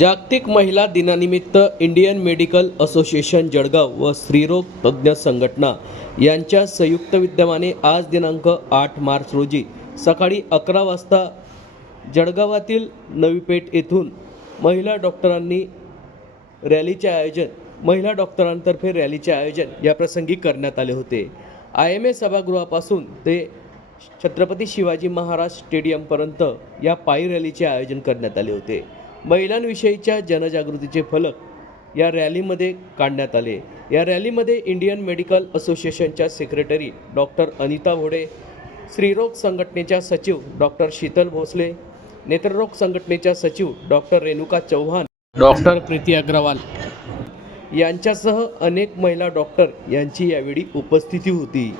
जागतिक महिला दिनानिमित्त इंडियन मेडिकल असोसिएशन जळगाव व स्त्रीरोग तज्ज्ञ संघटना यांच्या संयुक्त विद्यमाने आज दिनांक आठ मार्च रोजी सकाळी अकरा वाजता जळगावातील नवीपेठ येथून महिला डॉक्टरांनी रॅलीचे आयोजन महिला डॉक्टरांतर्फे रॅलीचे आयोजन या प्रसंगी करण्यात आले होते. आय एम ए सभागृहापासून ते छत्रपती शिवाजी महाराज स्टेडियमपर्यंत या पायी रॅलीचे आयोजन करण्यात आले होते. महिलांविषयीच्या जनजागृतीचे फलक या रॅलीमध्ये काढण्यात आले. या रॅलीमध्ये इंडियन मेडिकल असोसिएशनच्या सेक्रेटरी डॉक्टर अनिता भोडे स्त्रीरोग संघटनेच्या सचिव डॉक्टर शीतल भोसले नेत्ररोग संघटनेच्या सचिव डॉक्टर रेणुका चव्हाण डॉक्टर प्रीती अग्रवाल यांच्यासह अनेक महिला डॉक्टर यांची यावेळी उपस्थिती होती.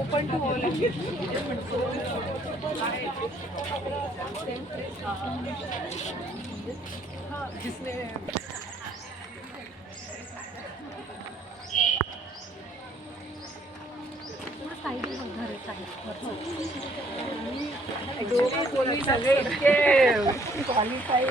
ओपन टू ऑल जिसमें दोघे कोणी सगळे इतके. क्वालिफाईड